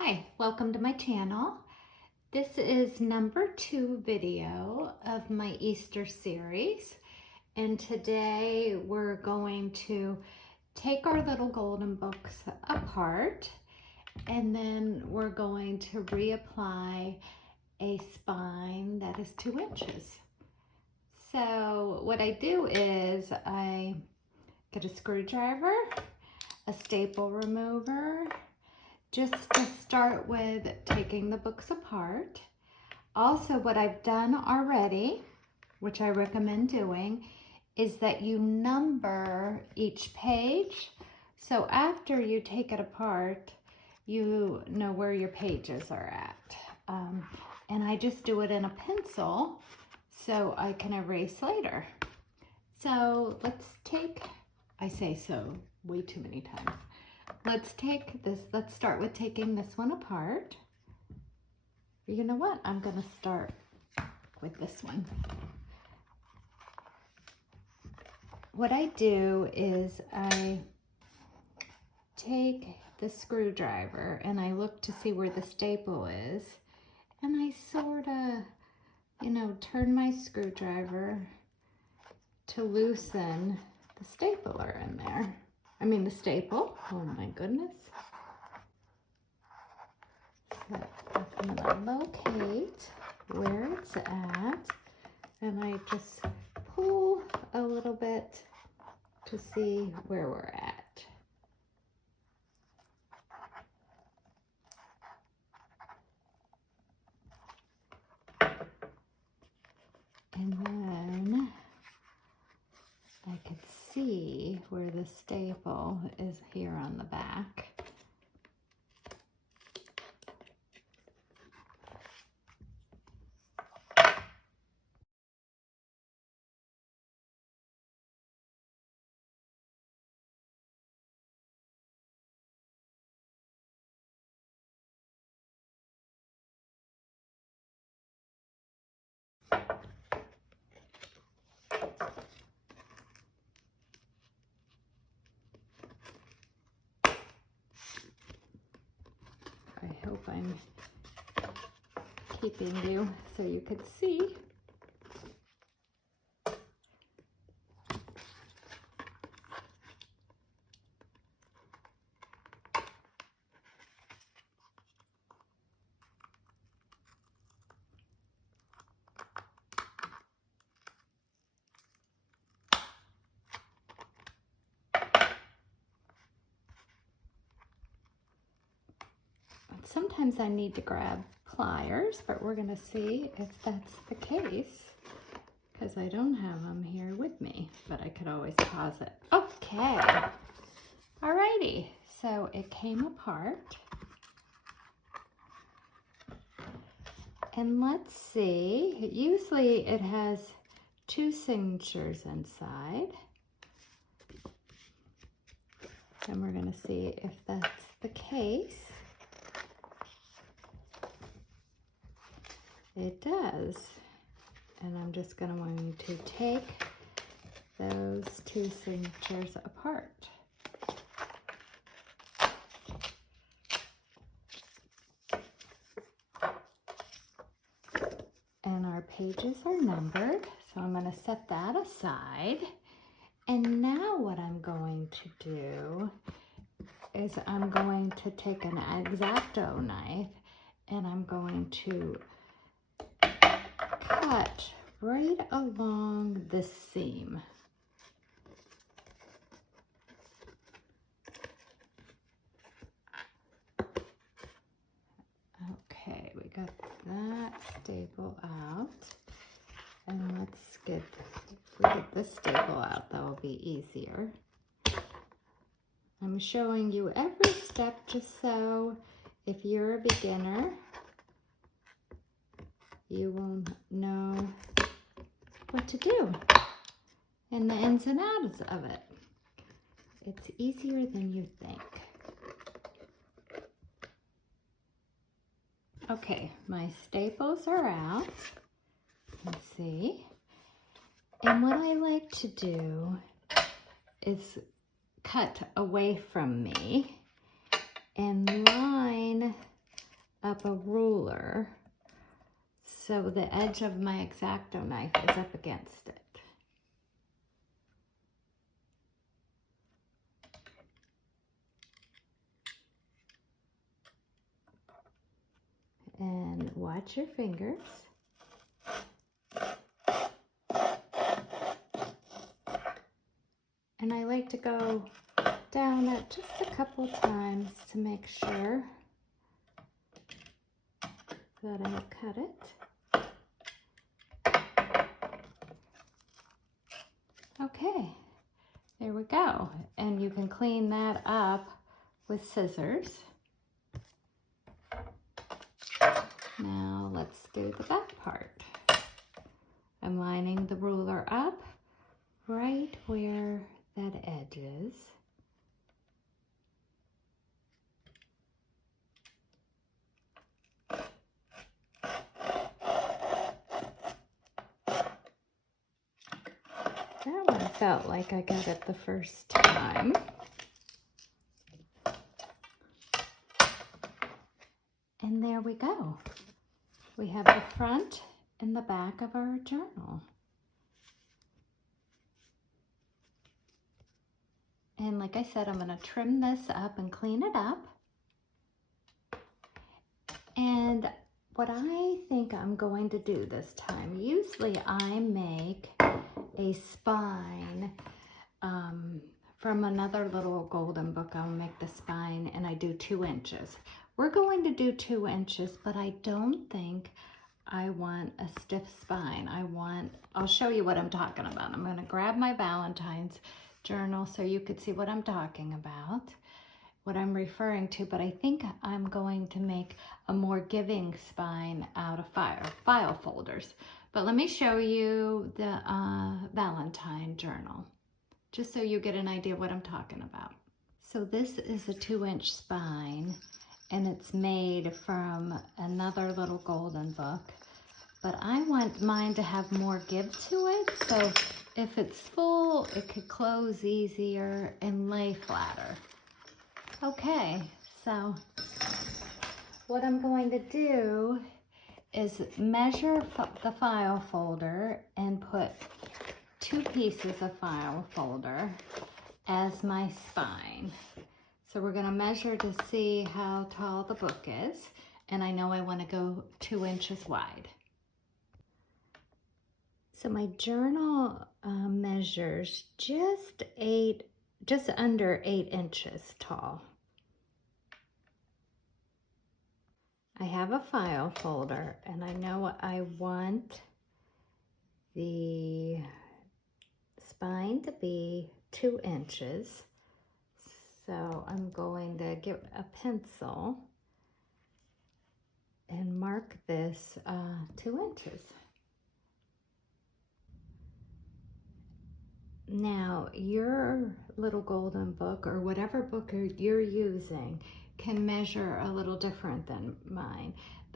Hi, welcome to my channel. This is number 2 video of my Easter series, and today we're going to take our little golden books apart, and then we're going to reapply a spine that is 2 inches. So what I do is I get a screwdriver, a staple remover, just to start with taking the books apart. Also, what I've done already, which I recommend doing, is that you number each page. So after you take it apart, you know where your pages are at. And I just do it in a pencil so I can erase later. So let's take, I say so way too many times. Let's start with taking this one apart. You know what? I'm going to start with this one. What I do is I take the screwdriver and I look to see where the staple is, and I sort of, turn my screwdriver to loosen the stapler in there. The staple. Oh my goodness. So I'm going to locate where it's at, and I just pull a little bit to see where we're at. And then I could see where the staple is here on the back. I hope I'm keeping you so you could see. Sometimes I need to grab pliers, but we're going to see if that's the case, because I don't have them here with me, but I could always pause it. Okay. Alrighty. So it came apart. And let's see. Usually it has 2 signatures inside. And we're going to see if that's the case. It does. And I'm just going to take those 2 signatures apart. And our pages are numbered, so I'm going to set that aside. And now what I'm going to do is I'm going to take an X-Acto knife and I'm going to cut right along this seam. Okay, we got that staple out. And let's if we get this staple out, that will be easier. I'm showing you every step just so if you're a beginner, you will know what to do and the ins and outs of it. It's easier than you think. Okay, my staples are out. Let's see. And what I like to do is cut away from me and line up a ruler so the edge of my X-Acto knife is up against it. And watch your fingers. And I like to go down it just a couple times to make sure that I cut it. Okay, there we go. And you can clean that up with scissors. Now let's do the back part. I'm lining the ruler up right where that edge is. That one felt like I got it the first time. And there we go. We have the front and the back of our journal. And like I said, I'm going to trim this up and clean it up. And what I think I'm going to do this time, usually I make a spine from another little golden book. I'll make the spine and I do 2 inches. We're going to do 2 inches, but I don't think I want a stiff spine. I'll show you what I'm talking about. I'm going to grab my Valentine's journal so you could see what I'm talking about, what I'm referring to, but I think I'm going to make a more giving spine out of file folders. But let me show you the Valentine journal, just so you get an idea what I'm talking about. So this is a 2-inch spine, and it's made from another little golden book, but I want mine to have more give to it, so if it's full, it could close easier and lay flatter. Okay, so what I'm going to do is measure the file folder and put 2 pieces of file folder as my spine. So we're going to measure to see how tall the book is, and I know I want to go 2 inches wide. So my journal measures just under 8 inches tall. I have a file folder, and I know I want the spine to be 2 inches. So I'm going to get a pencil and mark this 2 inches. Now, your little golden book or whatever book you're using can measure a little different than mine.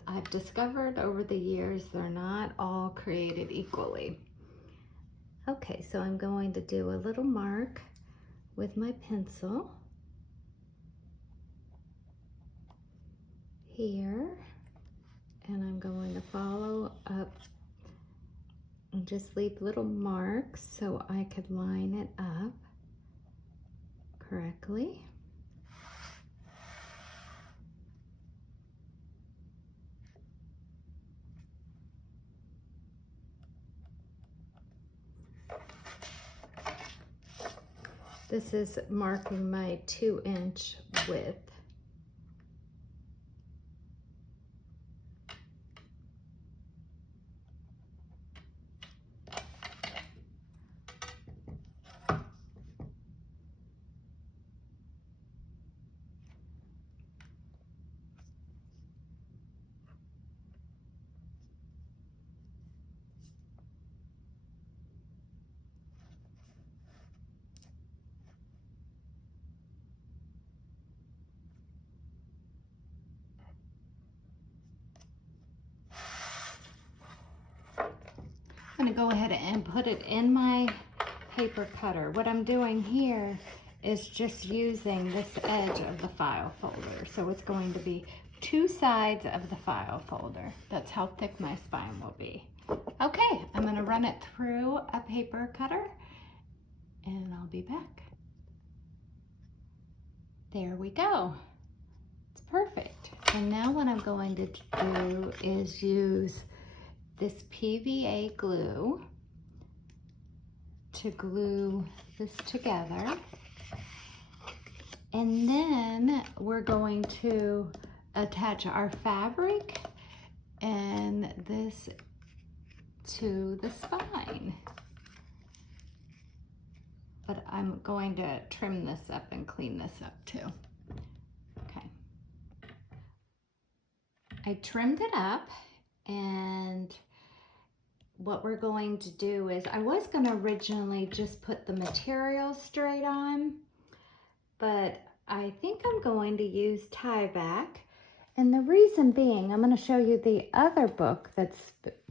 I've discovered over the years they're not all created equally. Okay, so I'm going to do a little mark with my pencil here, and I'm going to follow up and just leave little marks so I could line it up correctly. This is marking my 2-inch width. I'm going to go ahead and put it in my paper cutter. What I'm doing here is just using this edge of the file folder. So it's going to be 2 sides of the file folder. That's how thick my spine will be. Okay, I'm gonna run it through a paper cutter and I'll be back. There we go. It's perfect. And now what I'm going to do is use this PVA glue to glue this together. And then we're going to attach our fabric and this to the spine. But I'm going to trim this up and clean this up too. Okay. I trimmed it up, and what we're going to do is, I was going to originally just put the material straight on, but I think I'm going to use tie back. And the reason being, I'm going to show you the other book that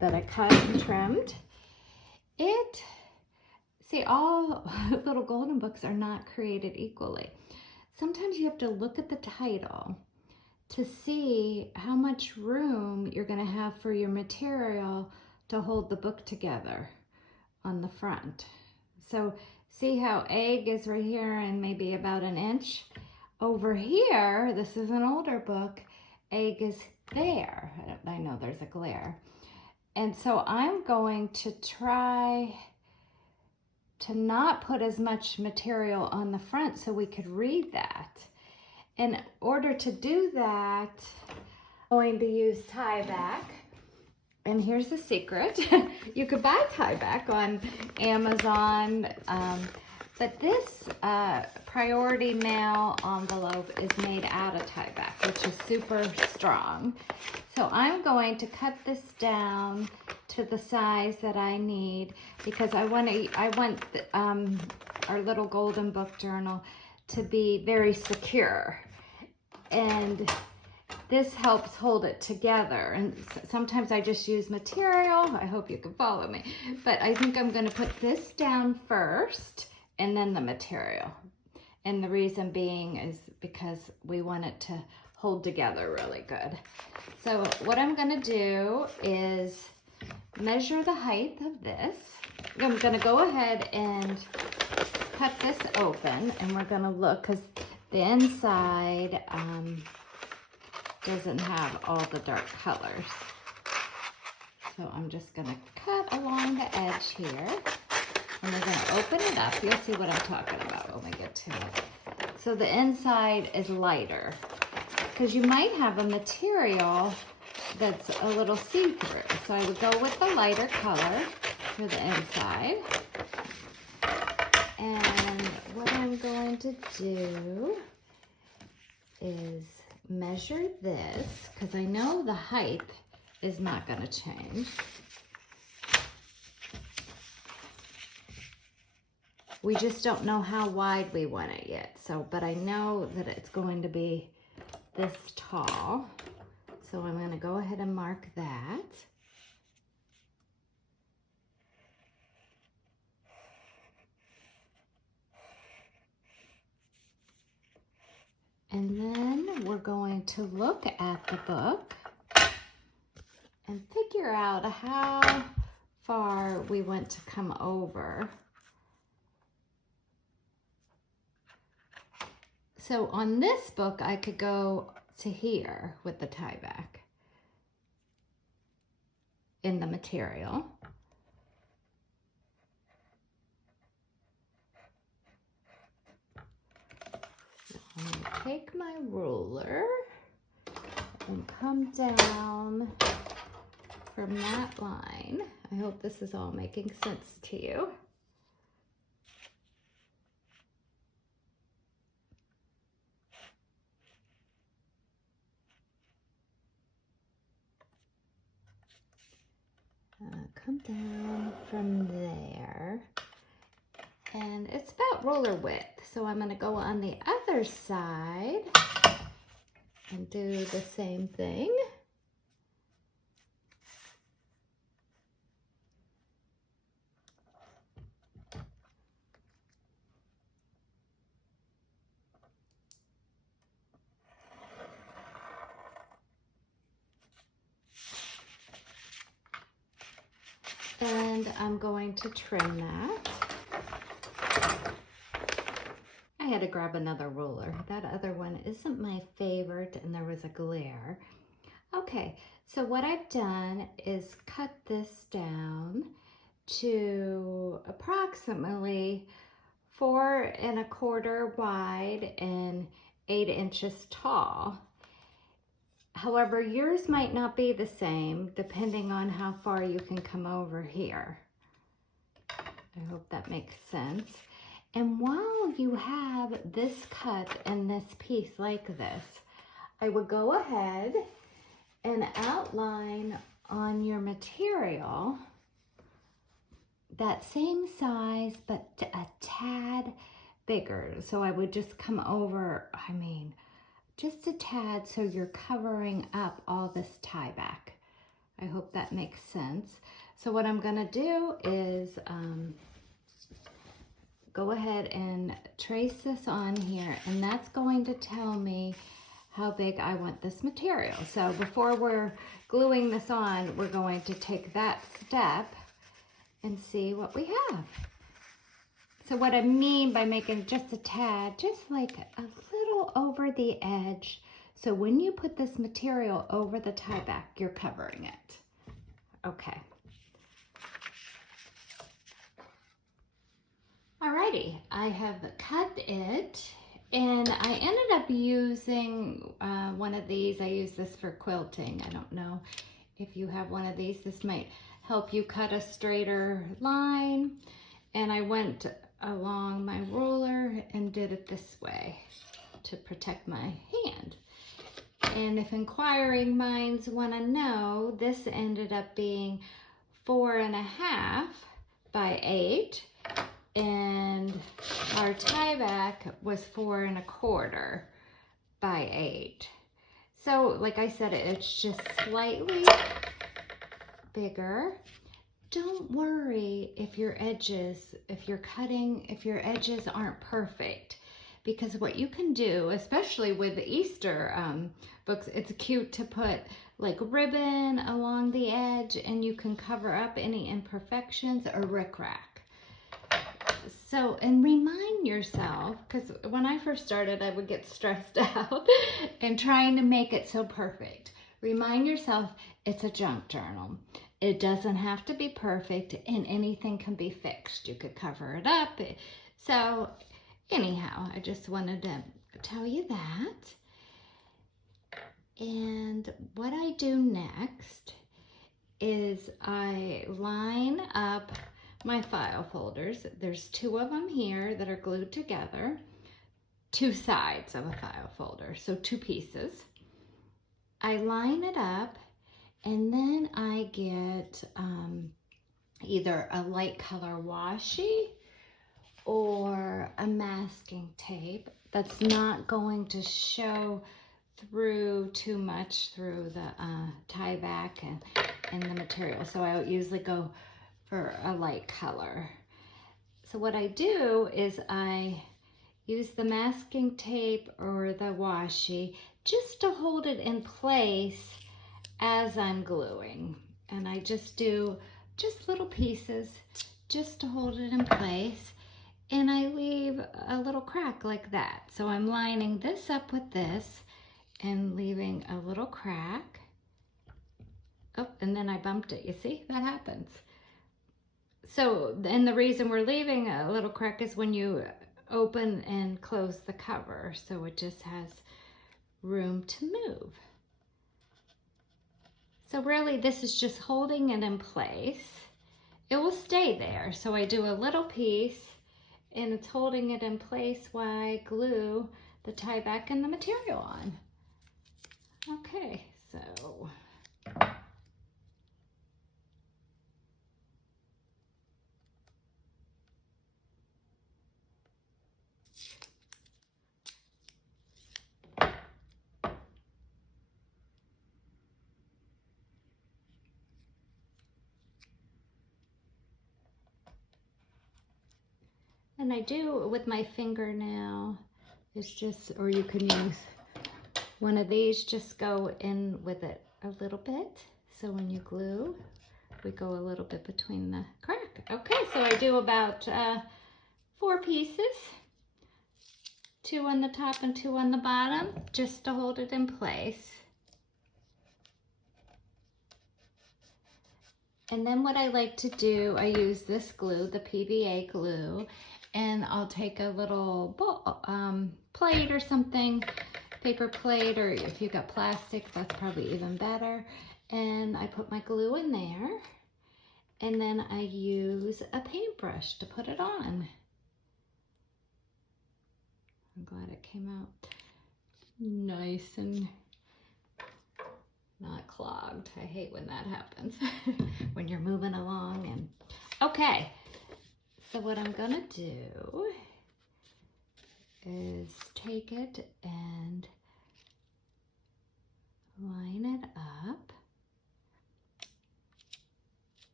I cut and trimmed. See, all little golden books are not created equally. Sometimes you have to look at the title to see how much room you're going to have for your material to hold the book together on the front. So see how egg is right here and maybe about an inch? Over here, this is an older book, egg is there. I know there's a glare. And so I'm going to try to not put as much material on the front so we could read that. In order to do that, I'm going to use tie back. And here's the secret. You could buy tie back on Amazon, but this priority mail envelope is made out of tie back, which is super strong. So I'm going to cut this down to the size that I need, because I want our little golden book journal to be very secure, and this helps hold it together. And sometimes I just use material. I hope you can follow me, but I think I'm going to put this down first and then the material. And the reason being is because we want it to hold together really good. So what I'm going to do is measure the height of this. I'm going to go ahead and cut this open, and we're going to look, because the inside doesn't have all the dark colors. So I'm just going to cut along the edge here, and we're going to open it up. You'll see what I'm talking about when we get to it. So the inside is lighter, because you might have a material that's a little see-through. So I would go with the lighter color for the inside. And what I'm going to do is measure this, because I know the height is not going to change. We just don't know how wide we want it yet. So, but I know that it's going to be this tall. So I'm going to go ahead and mark that. And then we're going to look at the book and figure out how far we want to come over. So on this book, I could go to here with the tie back in the material. I'm going to take my ruler and come down from that line. I hope this is all making sense to you. Come down from there, and it's about ruler width. So I'm going to go on the other side and do the same thing. I'm going to trim that. I had to grab another ruler. That other one isn't my favorite and there was a glare. Okay, so what I've done is cut this down to approximately 4¼ wide and 8 inches tall. However, yours might not be the same depending on how far you can come over here. I hope that makes sense. And while you have this cut and this piece like this, I would go ahead and outline on your material that same size, but a tad bigger. So I would just come over, just a tad, so you're covering up all this tie back. I hope that makes sense. So what I'm gonna do is go ahead and trace this on here, and that's going to tell me how big I want this material. So before we're gluing this on, we're going to take that step and see what we have. So what I mean by making just a tad, just like a little over the edge. So when you put this material over the tie back, you're covering it. Okay. Alrighty, I have cut it, and I ended up using one of these. I use this for quilting. I don't know if you have one of these. This might help you cut a straighter line. And I went along my ruler and did it this way to protect my hand. And if inquiring minds want to know, this ended up being 4½ by 8. And our tie back was 4¼ by 8. So like I said, it's just slightly bigger. Don't worry if your edges, if you're cutting, if your edges aren't perfect, because what you can do, especially with the Easter books, it's cute to put like ribbon along the edge, and you can cover up any imperfections or rickrack. So, and remind yourself, because when I first started, I would get stressed out and trying to make it so perfect. Remind yourself it's a junk journal. It doesn't have to be perfect, and anything can be fixed. You could cover it up. So anyhow, I just wanted to tell you that. And what I do next is I line up my file folders. There's 2 of them here that are glued together, 2 sides of a file folder, so 2 pieces. I line it up, and then I get either a light color washi or a masking tape that's not going to show through too much through the tie back and the material. So I usually go for a light color. So what I do is I use the masking tape or the washi just to hold it in place as I'm gluing. And I just do just little pieces just to hold it in place. And I leave a little crack like that. So I'm lining this up with this and leaving a little crack. Oh, and then I bumped it. You see, that happens. So, and the reason we're leaving a little crack is when you open and close the cover. So it just has room to move. So really this is just holding it in place. It will stay there. So I do a little piece and it's holding it in place while I glue the tie back and the material on. Okay, so. And I do with my fingernail, it's just, or you can use one of these, just go in with it a little bit. So when you glue, we go a little bit between the cracks. Okay, so I do about 4 pieces, 2 on the top and 2 on the bottom, just to hold it in place. And then what I like to do, I use this glue, the PVA glue, and I'll take a little plate or something, paper plate, or if you got plastic, that's probably even better. And I put my glue in there, and then I use a paintbrush to put it on. I'm glad it came out nice and not clogged. I hate when that happens, when you're moving along. And okay, so what I'm gonna do is take it and line it up.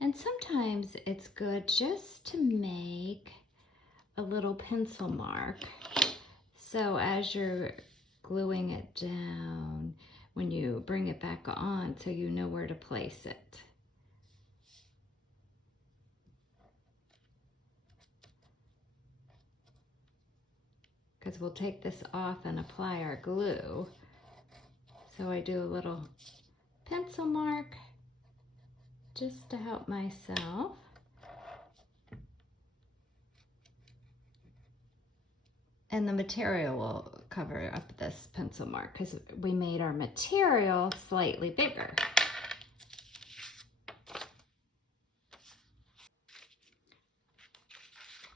And sometimes it's good just to make a little pencil mark. So as you're gluing it down, when you bring it back on, so you know where to place it. Because we'll take this off and apply our glue. So I do a little pencil mark just to help myself. And the material will cover up this pencil mark because we made our material slightly bigger.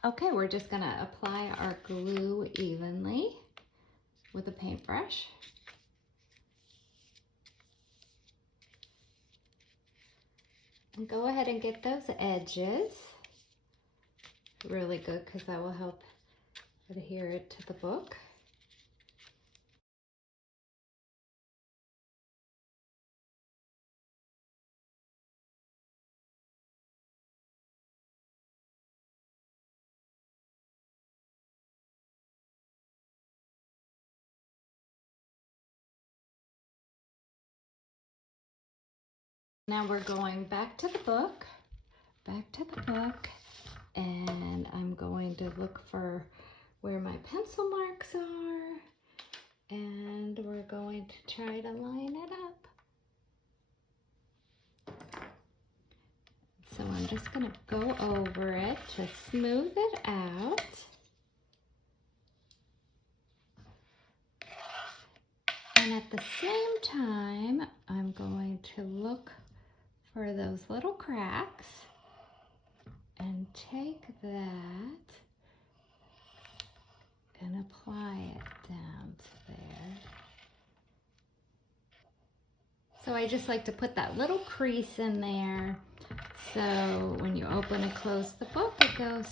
Okay, we're just gonna apply our glue evenly with a paintbrush. And go ahead and get those edges really good because that will help adhere it to the book. Now we're going back to the book, and I'm going to look for where my pencil marks are, and we're going to try to line it up. So I'm just going to go over it to smooth it out. And at the same time, I'm going to look for those little cracks and take that and apply it down to there. So I just like to put that little crease in there so when you open and close the book, it goes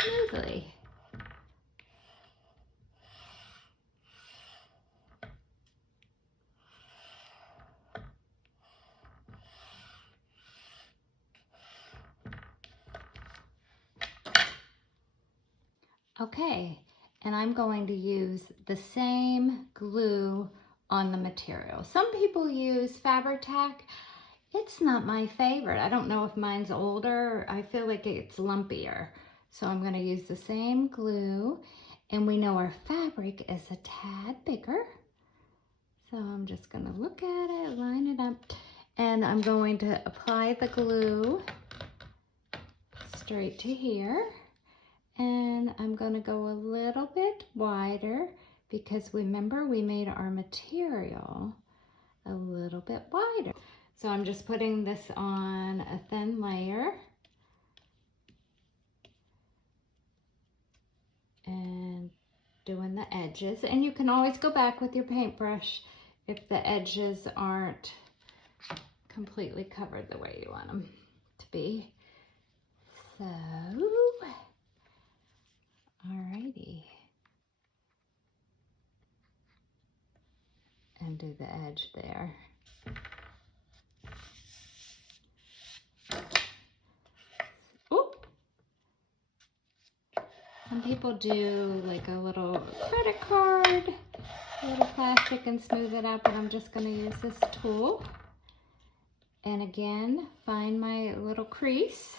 smoothly. Okay, and I'm going to use the same glue on the material. Some people use Fabri-Tac. It's not my favorite. I don't know if mine's older. I feel like it's lumpier. So I'm going to use the same glue, and we know our fabric is a tad bigger. So I'm just going to look at it, line it up, and I'm going to apply the glue straight to here. And I'm going to go a little bit wider because remember we made our material a little bit wider. So I'm just putting this on a thin layer and doing the edges. And you can always go back with your paintbrush if the edges aren't completely covered the way you want them to be. So, alrighty. And do the edge there. Oop. Some people do like a little credit card, a little plastic and smooth it out, but I'm just going to use this tool And again, find my little crease.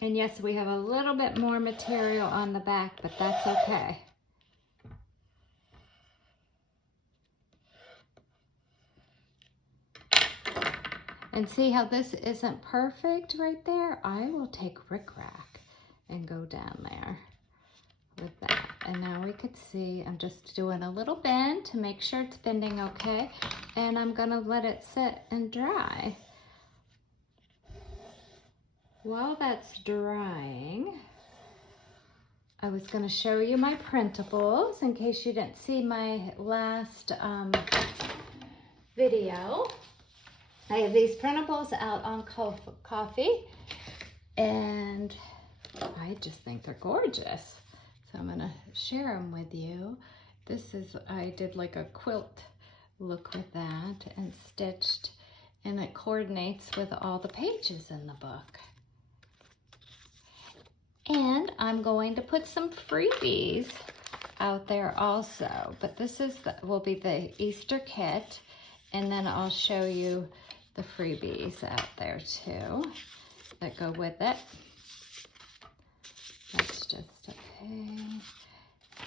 And yes, we have a little bit more material on the back, but that's okay. And see how this isn't perfect right there? I will take rickrack and go down there with that. And now we could see, I'm just doing a little bend to make sure it's bending okay. And I'm gonna let it sit and dry. While that's drying, I was gonna show you my printables in case you didn't see my last video. I have these printables out on coffee, and I just think they're gorgeous. So I'm gonna share them with you. This is, I did like a quilt look with that and stitched, and it coordinates with all the pages in the book. And I'm going to put some freebies out there also, but this is will be the Easter kit, and then I'll show you the freebies out there too that go with it. That's just okay.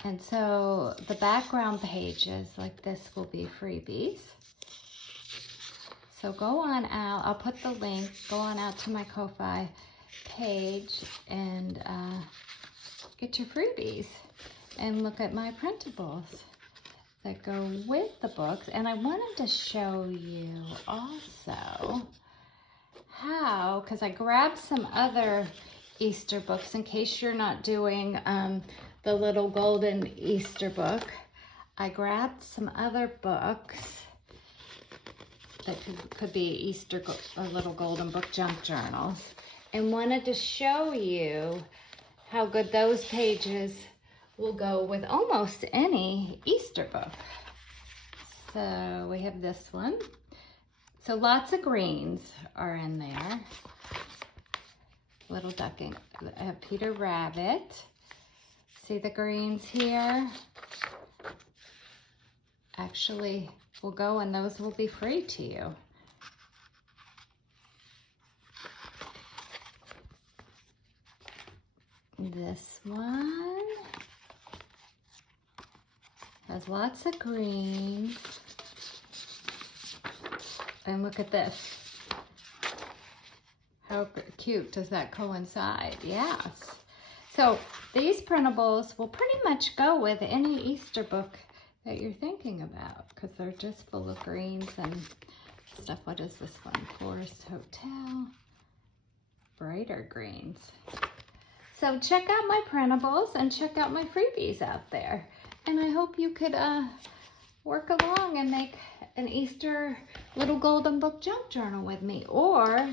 And so the background pages like this will be freebies. So go on out, I'll put the link, go on out to my Ko-Fi page and get your freebies and look at my printables that go with the books. And I wanted to show you also how, because I grabbed some other Easter books in case you're not doing the little golden Easter book. I grabbed some other books that could be Easter little golden book junk journals, and wanted to show you how good those pages will go with almost any Easter book. So we have this one. So lots of greens are in there. Little ducking. I have Peter Rabbit. See the greens here? Actually will go, and those will be free to you. This one has lots of greens. And look at this. How cute does that coincide? Yes. So these printables will pretty much go with any Easter book that you're thinking about, because they're just full of greens and stuff. What is this one? Forest Hotel. Brighter greens. So check out my printables and check out my freebies out there. And I hope you could work along and make an Easter little golden book junk journal with me, or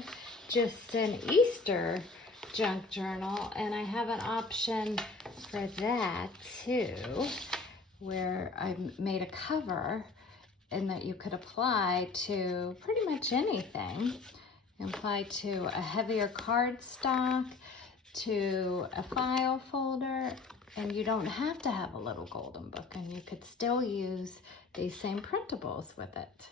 just an Easter junk journal. And I have an option for that too, where I made a cover and that you could apply to pretty much anything. Apply to a heavier cardstock, to a file folder, and you don't have to have a little golden book, and you could still use these same printables with it.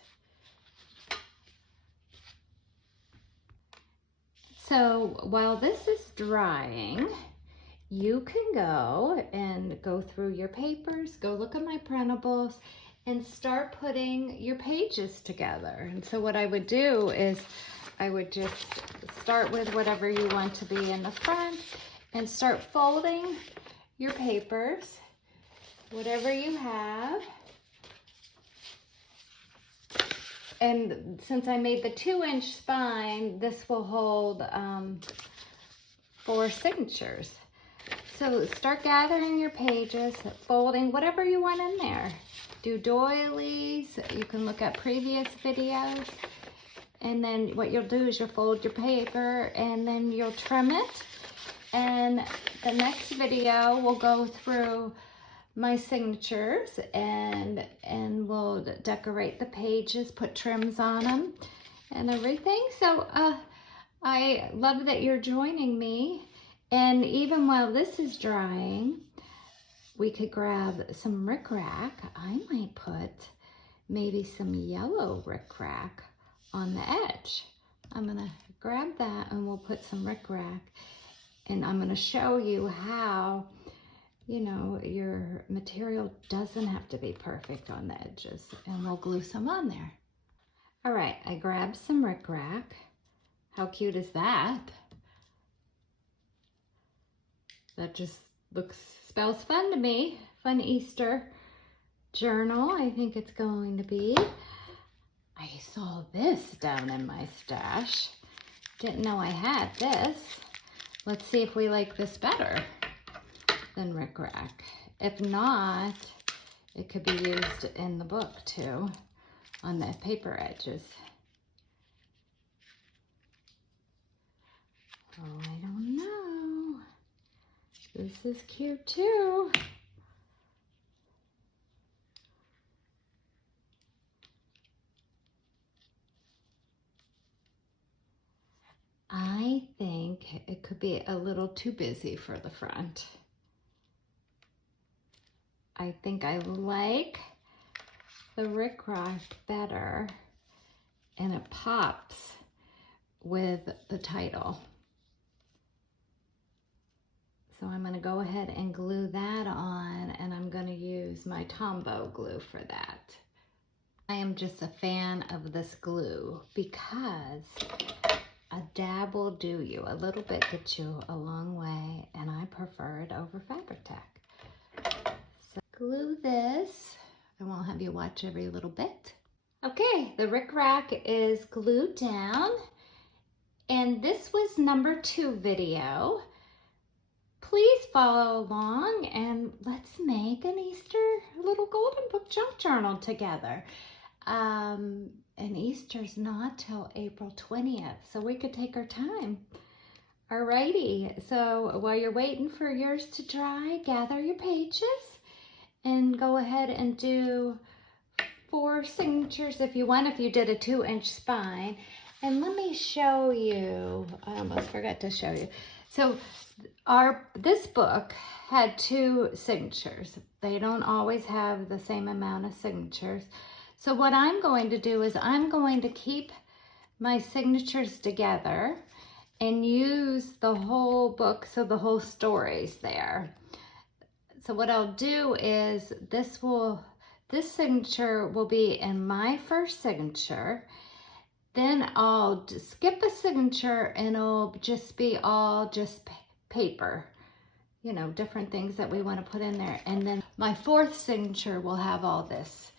So while this is drying, you can go through your papers, go look at my printables, and start putting your pages together. And so what I would do is I would just start with whatever you want to be in the front and start folding your papers, whatever you have. And since I made the 2-inch spine, this will hold 4 signatures. So start gathering your pages, folding whatever you want in there. Do doilies, you can look at previous videos. And then what you'll do is you'll fold your paper and then you'll trim it. And the next video will go through my signatures and we'll decorate the pages, put trims on them and everything. So I love that you're joining me. And even while this is drying, we could grab some rickrack. I might put maybe some yellow rickrack on the edge. I'm gonna grab that and we'll put some rickrack, and I'm gonna show you how, you know, your material doesn't have to be perfect on the edges, and we'll glue some on there. All right, I grabbed some rickrack. How cute is that? That just spells fun to me. Fun Easter journal, I think it's going to be. I saw this down in my stash. Didn't know I had this. Let's see if we like this better than rickrack. If not, it could be used in the book too, on the paper edges. Oh, I don't know. This is cute too. I think it could be a little too busy for the front. I think I like the rickrack better, and it pops with the title. So I'm going to go ahead and glue that on, and I'm going to use my Tombow glue for that. I am just a fan of this glue because a dab will do you. A little bit gets you a long way, and I prefer it over fabric tack. So glue this. I won't have you watch every little bit. Okay, the rickrack is glued down, and this was number 2 video. Please follow along and let's make an Easter little golden book junk journal together. And Easter's not till April 20th, so we could take our time. Alrighty, so while you're waiting for yours to dry, gather your pages and go ahead and do 4 signatures if you want, if you did a 2-inch spine. And let me show you, I almost forgot to show you. So this book had 2 signatures. They don't always have the same amount of signatures. So what I'm going to do is I'm going to keep my signatures together and use the whole book, so the whole story's there. So what I'll do is this signature will be in my first signature. Then I'll skip a signature and it'll just be all just paper, you know, different things that we want to put in there. And then my 4th signature will have all this.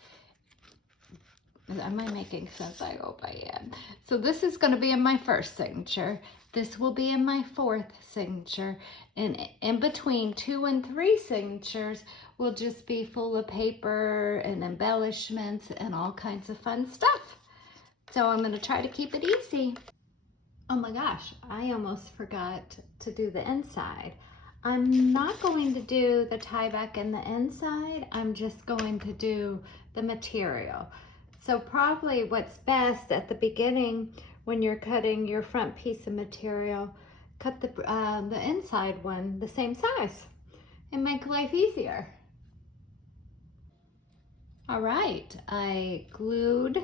Am I making sense? I hope I am. So this is going to be in my first signature. This will be in my 4th signature. And in between 2 and 3 signatures will just be full of paper and embellishments and all kinds of fun stuff. So I'm going to try to keep it easy. Oh my gosh, I almost forgot to do the inside. I'm not going to do the tie back in the inside. I'm just going to do the material. So probably what's best at the beginning when you're cutting your front piece of material, cut the inside one the same size and make life easier. All right, I glued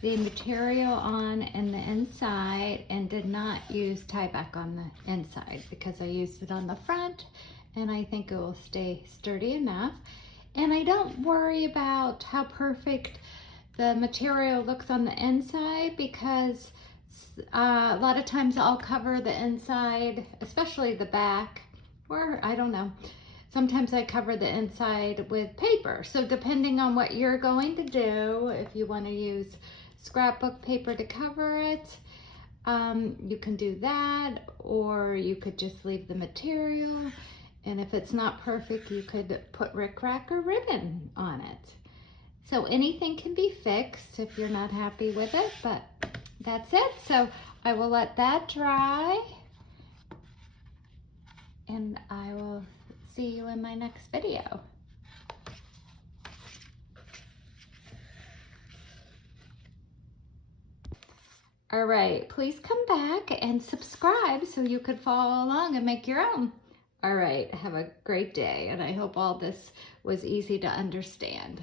the material on in the inside and did not use tie back on the inside because I used it on the front and I think it will stay sturdy enough. And I don't worry about how perfect the material looks on the inside because a lot of times I'll cover the inside, especially the back, or I don't know. Sometimes I cover the inside with paper. So depending on what you're going to do, if you want to use scrapbook paper to cover it, you can do that, or you could just leave the material. And if it's not perfect, you could put rickrack or ribbon on it. So anything can be fixed if you're not happy with it, but that's it. So I will let that dry and I will see you in my next video. All right, please come back and subscribe so you could follow along and make your own. All right, have a great day, and I hope all this was easy to understand.